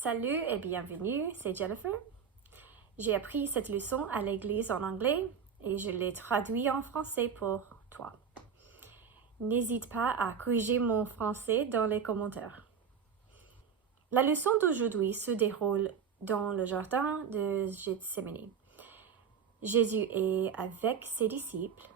Salut et bienvenue, c'est Jennifer. J'ai appris cette leçon à l'église en anglais et je l'ai traduit en français pour toi. N'hésite pas à corriger mon français dans les commentaires. La leçon d'aujourd'hui se déroule dans le jardin de Gethsémani. Jésus est avec ses disciples.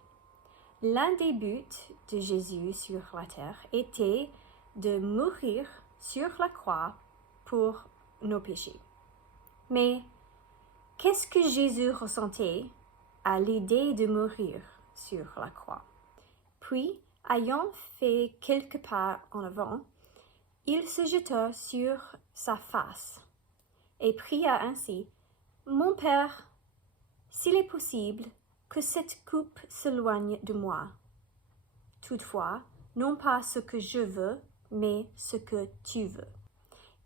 L'un des buts de Jésus sur la terre était de mourir sur la croix pour nos péchés. Mais qu'est-ce que Jésus ressentait à l'idée de mourir sur la croix? Puis, ayant fait quelques pas en avant, il se jeta sur sa face et pria ainsi: « Mon Père, s'il est possible que cette coupe s'éloigne de moi. Toutefois, non pas ce que je veux, mais ce que tu veux. »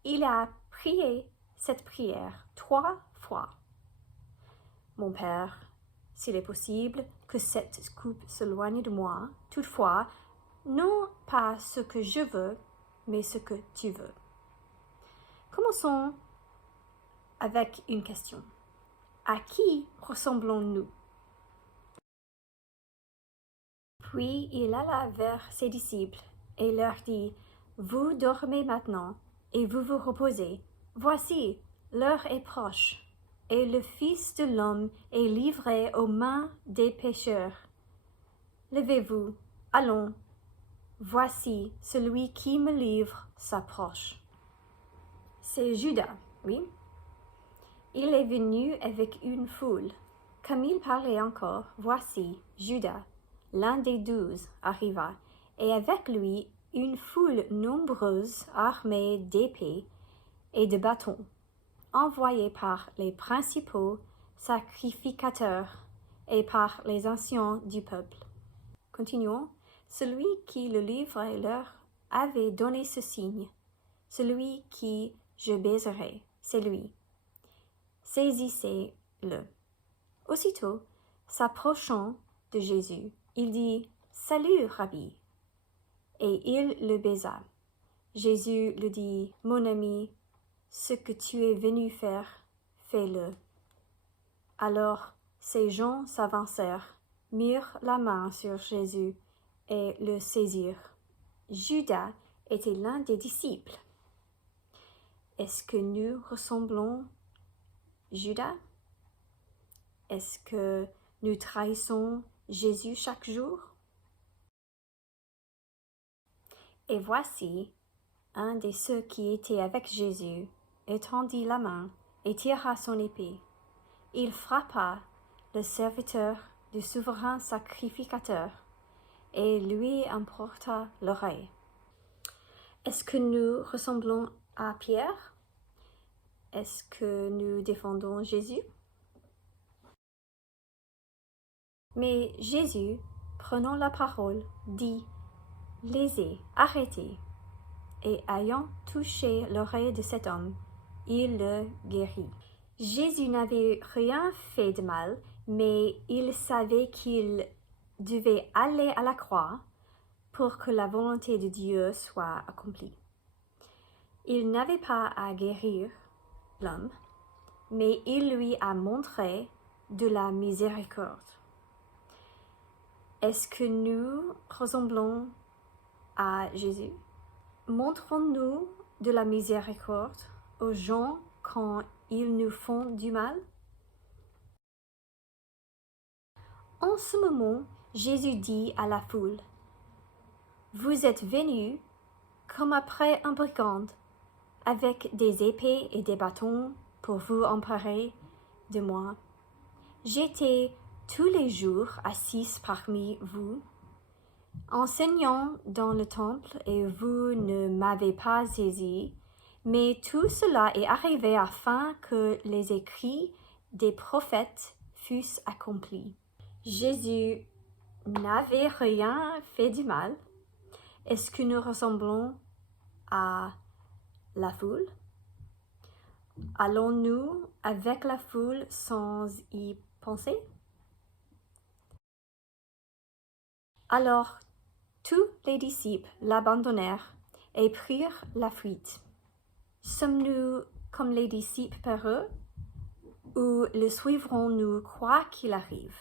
Il a prié cette prière 3 fois. Mon Père, s'il est possible que cette coupe s'éloigne de moi, toutefois, non pas ce que je veux, mais ce que tu veux. Commençons avec une question. À qui ressemblons-nous? Puis il alla vers ses disciples et leur dit: « Vous dormez maintenant et vous vous reposez. Voici, l'heure est proche, et le Fils de l'homme est livré aux mains des pécheurs. Levez-vous, allons. Voici, celui qui me livre s'approche. » C'est Judas, oui. Il est venu avec une foule. Comme il parlait encore, voici, Judas, l'un des 12, arriva, et avec lui une foule nombreuse armée d'épées et de bâtons, envoyés par les principaux sacrificateurs et par les anciens du peuple. Continuons. Celui qui le livrait leur avait donné ce signe: « Celui qui je baiserai, c'est lui. Saisissez-le. » Aussitôt, s'approchant de Jésus, il dit: « Salut, Rabbi !» Et il le baisa. Jésus lui dit: « Mon ami, ce que tu es venu faire, fais-le. » Alors ces gens s'avancèrent, mirent la main sur Jésus et le saisirent. Judas était l'un des disciples. Est-ce que nous ressemblons Judas? Est-ce que nous trahissons Jésus chaque jour? Et voici, un de ceux qui étaient avec Jésus étendit la main et tira son épée. Il frappa le serviteur du souverain sacrificateur et lui emporta l'oreille. Est-ce que nous ressemblons à Pierre? Est-ce que nous défendons Jésus? Mais Jésus, prenant la parole, dit: « Laissez, arrêtez. » Et ayant touché l'oreille de cet homme, il le guérit. Jésus n'avait rien fait de mal, mais il savait qu'il devait aller à la croix pour que la volonté de Dieu soit accomplie. Il n'avait pas à guérir l'homme, mais il lui a montré de la miséricorde. Est-ce que nous ressemblons à Jésus? Montrons-nous de la miséricorde aux gens quand ils nous font du mal? En ce moment, Jésus dit à la foule: « Vous êtes venus comme après un brigand, avec des épées et des bâtons pour vous emparer de moi. J'étais tous les jours assis parmi vous, enseignant dans le temple, et vous ne m'avez pas saisi, mais tout cela est arrivé afin que les écrits des prophètes fussent accomplis. » Jésus n'avait rien fait du mal. Est-ce que nous ressemblons à la foule? Allons-nous avec la foule sans y penser? Alors, tous les disciples l'abandonnèrent et prirent la fuite. Sommes-nous comme les disciples peureux, ou le suivrons-nous quoi qu'il arrive?